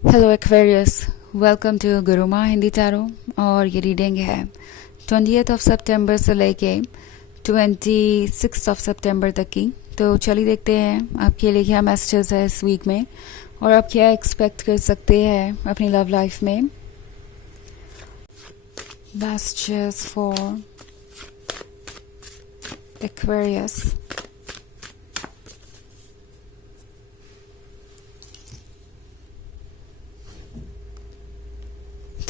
Hello Aquarius, welcome to Guruma Hindi tarot. और ये reading है 20th ऑफ सितंबर से लेके 26th ऑफ सितंबर तक की। तो चलिए देखते हैं आपके लिए क्या मैसेजेस है इस वीक में और आप क्या एक्सपेक्ट कर सकते हैं अपनी लव लाइफ में। Messages for Aquarius.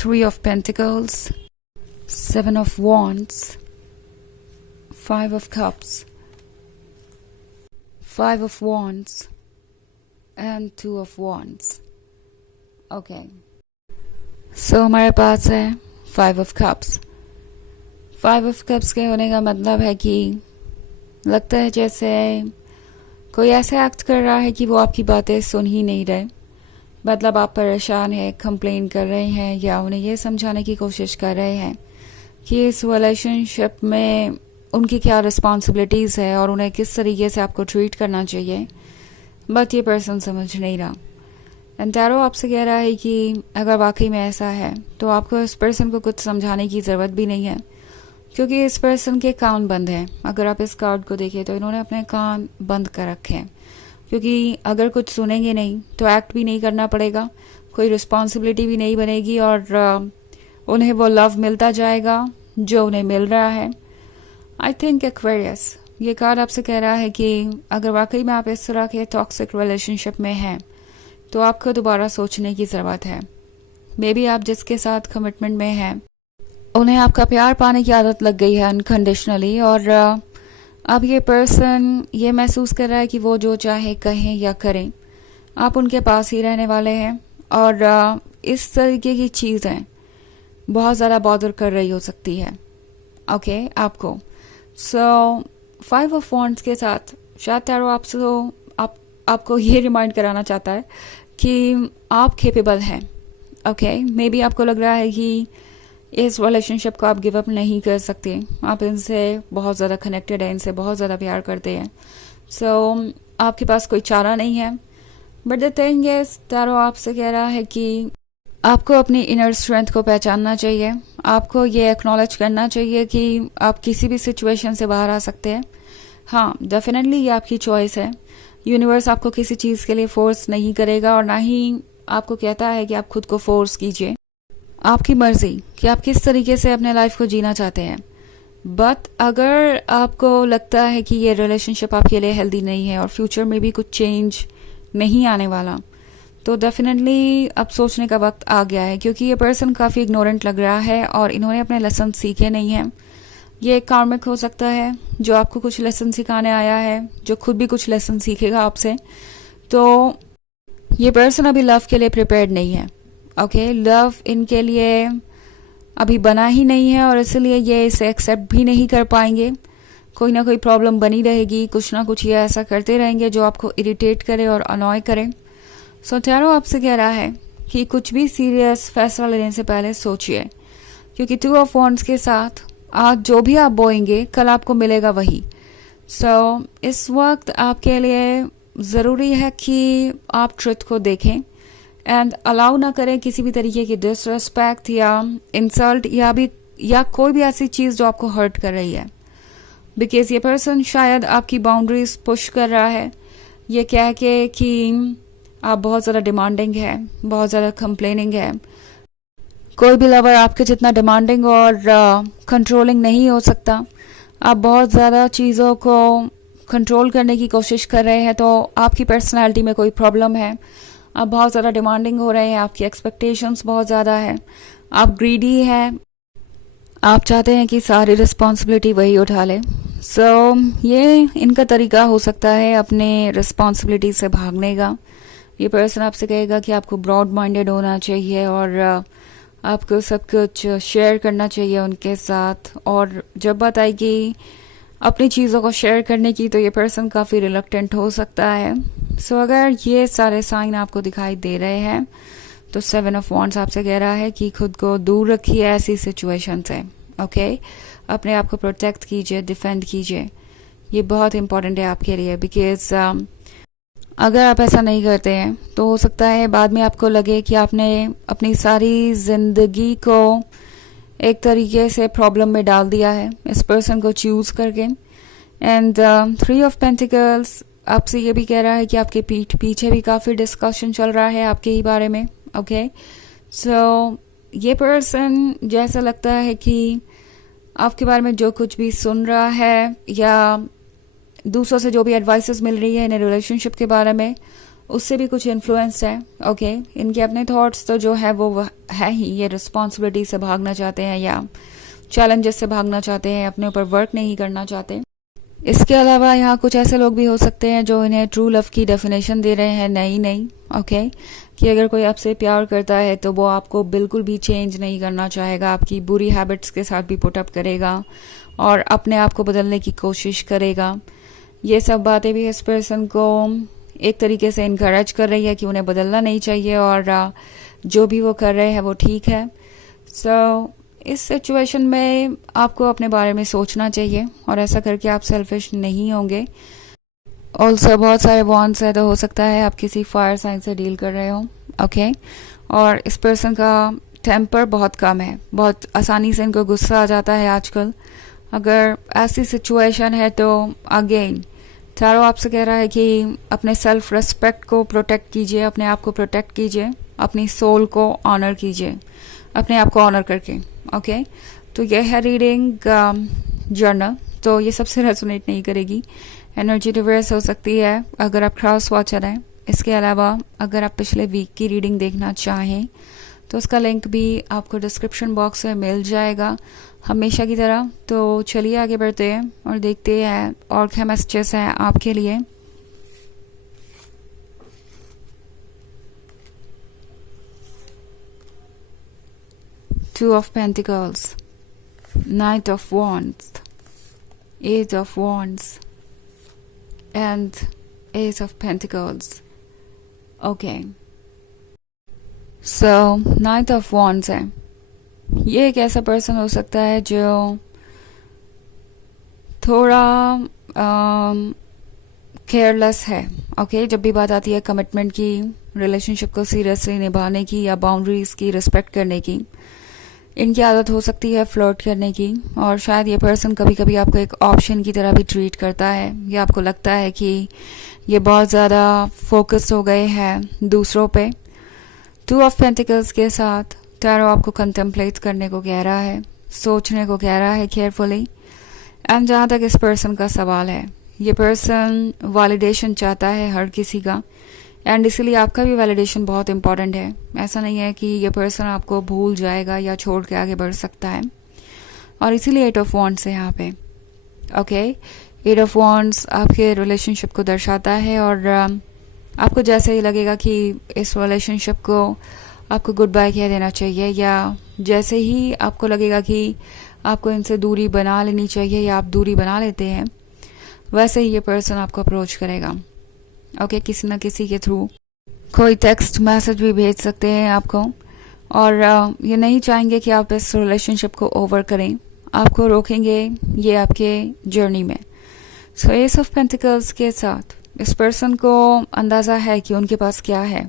Three of Pentacles, Seven of Wands, Five of Cups, Five of Wands, and Two of Wands. Okay. So हमारे पास है Five of Cups. Five of Cups के होने का मतलब है कि लगता है जैसे कोई ऐसे एक्ट कर रहा है कि वो आपकी बातें सुन ही नहीं रहे। मतलब आप परेशान हैं, कंप्लेन कर रहे हैं या उन्हें ये समझाने की कोशिश कर रहे हैं कि इस रिलेशनशिप में उनकी क्या रिस्पॉन्सिबिलिटीज़ है और उन्हें किस तरीके से आपको ट्रीट करना चाहिए, बट ये पर्सन समझ नहीं रहा। एंड टैरो आपसे कह रहा है कि अगर वाकई में ऐसा है तो आपको इस पर्सन को कुछ समझाने की ज़रूरत भी नहीं है, क्योंकि इस पर्सन के कान बंद हैं। अगर आप इस कार्ड को देखें तो इन्होंने अपने कान बंद कर रखे हैं, क्योंकि अगर कुछ सुनेंगे नहीं तो एक्ट भी नहीं करना पड़ेगा, कोई रिस्पॉन्सिबिलिटी भी नहीं बनेगी और उन्हें वो लव मिलता जाएगा जो उन्हें मिल रहा है। आई थिंक एक्वेरियस, ये कार्ड आपसे कह रहा है कि अगर वाकई में आप इस तरह के टॉक्सिक रिलेशनशिप में हैं तो आपको दोबारा सोचने की ज़रूरत है। मे बी आप जिसके साथ कमिटमेंट में हैं उन्हें आपका प्यार पाने की आदत लग गई है अनकंडीशनली, और अब ये पर्सन ये महसूस कर रहा है कि वो जो चाहे कहें या करें आप उनके पास ही रहने वाले हैं। और इस तरीके की चीज़ें बहुत ज़्यादा बॉदर कर रही हो सकती है ओके आपको। सो फाइव ऑफ वॉन्ड्स के साथ शायद टैरो आपको ये रिमाइंड कराना चाहता है कि आप केपेबल हैं। ओके, मे बी आपको लग रहा है कि इस रिलेशनशिप को आप गिव अप नहीं कर सकते, आप इनसे बहुत ज़्यादा कनेक्टेड हैं, इनसे बहुत ज़्यादा प्यार करते हैं। सो आपके पास कोई चारा नहीं है। But the thing is, tarot आपसे कह रहा है कि आपको अपनी इनर स्ट्रेंथ को पहचानना चाहिए, आपको ये एक्नॉलेज करना चाहिए कि आप किसी भी सिचुएशन से बाहर आ सकते हैं। हाँ, डेफिनेटली ये आपकी चॉइस है। यूनिवर्स आपको किसी चीज़ के लिए फोर्स नहीं करेगा और ना ही आपको कहता है कि आप खुद को फोर्स कीजिए। आपकी मर्जी कि आप किस तरीके से अपने लाइफ को जीना चाहते हैं। बट अगर आपको लगता है कि ये रिलेशनशिप आपके लिए हेल्दी नहीं है और फ्यूचर में भी कुछ चेंज नहीं आने वाला, तो डेफिनेटली अब सोचने का वक्त आ गया है, क्योंकि ये पर्सन काफ़ी इग्नोरेंट लग रहा है और इन्होंने अपने लेसन सीखे नहीं हैं। ये एक कार्मिक हो सकता है जो आपको कुछ लेसन सिखाने आया है, जो खुद भी कुछ लेसन सीखेगा आपसे। तो ये पर्सन अभी लव के लिए प्रिपेयर्ड नहीं है। ओके, लव इनके लिए अभी बना ही नहीं है और इसलिए ये इसे एक्सेप्ट भी नहीं कर पाएंगे। कोई ना कोई प्रॉब्लम बनी रहेगी, कुछ ना कुछ ये ऐसा करते रहेंगे जो आपको इरिटेट करे और अनॉय करे। सो टैरो आपसे कह रहा है कि कुछ भी सीरियस फैसला लेने से पहले सोचिए, क्योंकि टू ऑफ वॉन्ड्स के साथ आज जो भी आप बोएंगे कल आपको मिलेगा वही। सो इस वक्त आपके लिए ज़रूरी है कि आप ट्रुथ को देखें एंड अलाउ ना करें किसी भी तरीके की डिसरिस्पेक्ट या इंसल्ट या कोई भी ऐसी चीज़ जो आपको हर्ट कर रही है। बिकॉज ये पर्सन शायद आपकी बाउंड्रीज पुश कर रहा है, ये कह के कि आप बहुत ज़्यादा डिमांडिंग है, बहुत ज़्यादा कंप्लेनिंग है। कोई भी लवर आपके जितना डिमांडिंग और कंट्रोलिंग नहीं हो सकता। आप बहुत ज़्यादा चीज़ों को कंट्रोल करने की कोशिश कर रहे हैं, तो आपकी पर्सनैलिटी में कोई प्रॉब्लम है। आप बहुत ज़्यादा डिमांडिंग हो रहे हैं, आपकी एक्सपेक्टेशंस बहुत ज़्यादा है, आप ग्रीडी हैं, आप चाहते हैं कि सारी रिस्पॉन्सिबिलिटी वही उठा ले। सो ये इनका तरीका हो सकता है अपने रिस्पॉन्सिबिलिटी से भागने का। ये पर्सन आपसे कहेगा कि आपको ब्रॉड माइंडेड होना चाहिए और आपको सब कुछ शेयर करना चाहिए उनके साथ। और जब बात आएगी अपनी चीज़ों को शेयर करने की तो ये पर्सन काफ़ी रिलक्टेंट हो सकता है। सो अगर ये सारे साइन आपको दिखाई दे रहे हैं तो सेवन ऑफ वॉन्ड्स आपसे कह रहा है कि खुद को दूर रखिए ऐसी सिचुएशन से। ओके, अपने आप को प्रोटेक्ट कीजिए, डिफेंड कीजिए। ये बहुत इंपॉर्टेंट है आपके लिए, बिकॉज अगर आप ऐसा नहीं करते हैं तो हो सकता है बाद में आपको लगे कि आपने अपनी सारी ज़िंदगी को एक तरीके से प्रॉब्लम में डाल दिया है इस पर्सन को चूज़ करके। एंड 3 ऑफ पेंटिकल्स आपसे ये भी कह रहा है कि आपके पीठ पीछे भी काफ़ी डिस्कशन चल रहा है आपके ही बारे में। ओके, सो ये पर्सन जैसा लगता है कि आपके बारे में जो कुछ भी सुन रहा है या दूसरों से जो भी एडवाइसेस मिल रही है इन रिलेशनशिप के बारे में, उससे भी कुछ इन्फ्लुएंस है। ओके, इनके अपने थॉट्स तो जो है वो है ही, ये रिस्पॉन्सिबिलिटी से भागना चाहते हैं या चैलेंजेस से भागना चाहते हैं, अपने ऊपर वर्क नहीं करना चाहते। इसके अलावा यहाँ कुछ ऐसे लोग भी हो सकते हैं जो इन्हें ट्रू लव की डेफिनेशन दे रहे हैं नई ओके, कि अगर कोई आपसे प्यार करता है तो वो आपको बिल्कुल भी चेंज नहीं करना चाहेगा, आपकी बुरी हैबिट्स के साथ भी पुटअप करेगा और अपने आप को बदलने की कोशिश करेगा। ये सब बातें भी इस पर्सन को एक तरीके से इनकरेज कर रही है कि उन्हें बदलना नहीं चाहिए और जो भी वो कर रहे हैं वो ठीक है। सो इस सिचुएशन में आपको अपने बारे में सोचना चाहिए और ऐसा करके आप सेल्फिश नहीं होंगे। ऑल्सो बहुत सारे वॉन्ट्स है, तो हो सकता है आप किसी फायर साइन से डील कर रहे हो। ओके, और इस पर्सन का टेम्पर बहुत कम है, बहुत आसानी से इनको गुस्सा आ जाता है आजकल। अगर ऐसी सिचुएशन है तो अगेन टैरो आपसे कह रहा है कि अपने सेल्फ रेस्पेक्ट को प्रोटेक्ट कीजिए, अपने आप को प्रोटेक्ट कीजिए, अपनी सोल को ऑनर कीजिए, अपने आप को ऑनर करके। ओके, तो यह है रीडिंग जर्नल। तो ये सबसे रेजोनेट नहीं करेगी, एनर्जी रिवर्स हो सकती है अगर आप क्रॉस वॉचर हैं। इसके अलावा अगर आप पिछले वीक की रीडिंग देखना चाहें तो उसका लिंक भी आपको डिस्क्रिप्शन बॉक्स में मिल जाएगा हमेशा की तरह। तो चलिए आगे बढ़ते हैं और देखते हैं और क्या मैसेजेस हैं आपके लिए। Two of Pentacles, Knight of Wands, Eight of Wands and Ace of Pentacles. Okay. So, Knight of Wands है। ये एक ऐसा पर्सन हो सकता है जो थोड़ा केयरलेस है। ओके, जब भी बात आती है कमिटमेंट की, रिलेशनशिप को सीरियसली निभाने की या बाउंड्रीज की रिस्पेक्ट करने की, इनकी आदत हो सकती है फ्लर्ट करने की। और शायद ये पर्सन कभी कभी आपको एक ऑप्शन की तरह भी ट्रीट करता है या आपको लगता है कि ये बहुत ज़्यादा फोकस हो गए हैं दूसरों पे। 2 ऑफ पेंटिकल्स के साथ टैरो आपको कंटेम्पलेट करने को कह रहा है, सोचने को कह रहा है केयरफुली। एंड जहाँ तक इस पर्सन का सवाल है, ये पर्सन वैलिडेशन चाहता है हर किसी का, एंड इसीलिए आपका भी वैलिडेशन बहुत इंपॉर्टेंट है। ऐसा नहीं है कि ये पर्सन आपको भूल जाएगा या छोड़ के आगे बढ़ सकता है, और इसीलिए 8 ऑफ वॉन्ड्स है यहाँ पे। ओके, 8 ऑफ वॉन्ड्स आपके रिलेशनशिप को दर्शाता है और आपको जैसे ही लगेगा कि इस रिलेशनशिप को आपको गुड बाय कह देना चाहिए, या जैसे ही आपको लगेगा कि आपको इनसे दूरी बना लेनी चाहिए या आप दूरी बना लेते हैं, वैसे ही ये पर्सन आपको अप्रोच करेगा। ओके, किसी न किसी के थ्रू कोई टेक्स्ट मैसेज भी भेज सकते हैं आपको, और ये नहीं चाहेंगे कि आप इस रिलेशनशिप को ओवर करें, आपको रोकेंगे ये आपके जर्नी में। सो एस ऑफ पेंटिकल्स के साथ इस पर्सन को अंदाज़ा है कि उनके पास क्या है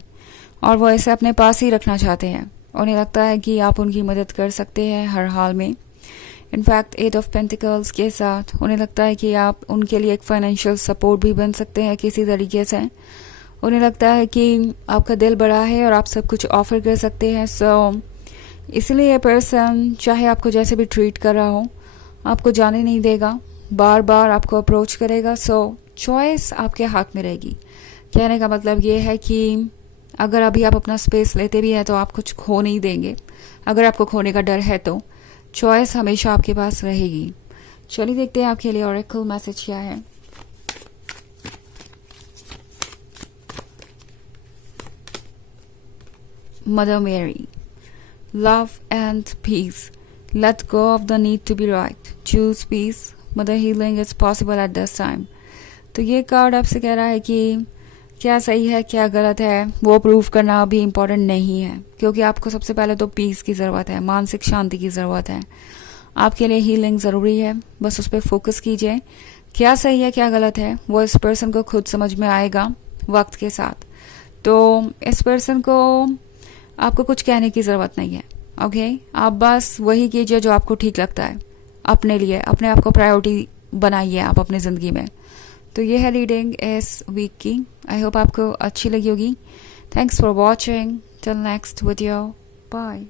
और वो इसे अपने पास ही रखना चाहते हैं। उन्हें लगता है कि आप उनकी मदद कर सकते हैं हर हाल में। इनफैक्ट 8 ऑफ पेंटिकल्स के साथ उन्हें लगता है कि आप उनके लिए एक फाइनेंशियल सपोर्ट भी बन सकते हैं किसी तरीके से। उन्हें लगता है कि आपका दिल बड़ा है और आप सब कुछ ऑफर कर सकते हैं। सो इसलिए ये पर्सन चाहे आपको जैसे भी ट्रीट कर रहा हो, आपको जाने नहीं देगा, बार बार आपको अप्रोच करेगा। सो चॉइस आपके हाथ में रहेगी। कहने का मतलब ये है कि अगर अभी आप अपना स्पेस लेते भी हैं तो आप कुछ खो नहीं देंगे। अगर आपको खोने का डर है तो चॉइस हमेशा आपके पास रहेगी। चलिए देखते हैं आपके लिए ऑरेकल मैसेज क्या है। Mother Mary, love and peace, let go of the need to be right, choose peace, mother healing is possible at this time. तो ये कार्ड आपसे कह रहा है कि क्या सही है क्या गलत है वो प्रूव करना अभी इम्पोर्टेंट नहीं है, क्योंकि आपको सबसे पहले तो पीस की ज़रूरत है, मानसिक शांति की ज़रूरत है। आपके लिए हीलिंग ज़रूरी है, बस उस पर फोकस कीजिए। क्या सही है क्या गलत है वो इस पर्सन को खुद समझ में आएगा। वक्त के साथ। तो इस पर्सन को आपको कुछ कहने की ज़रूरत नहीं है। ओके, आप बस वही कीजिए जो आपको ठीक लगता है अपने लिए, अपने आप को प्रायोरिटी बनाइए आप अपनी ज़िंदगी में। तो ये है रीडिंग इस वीक की। आई होप आपको अच्छी लगी होगी। Thanks for watching. Till next video, bye.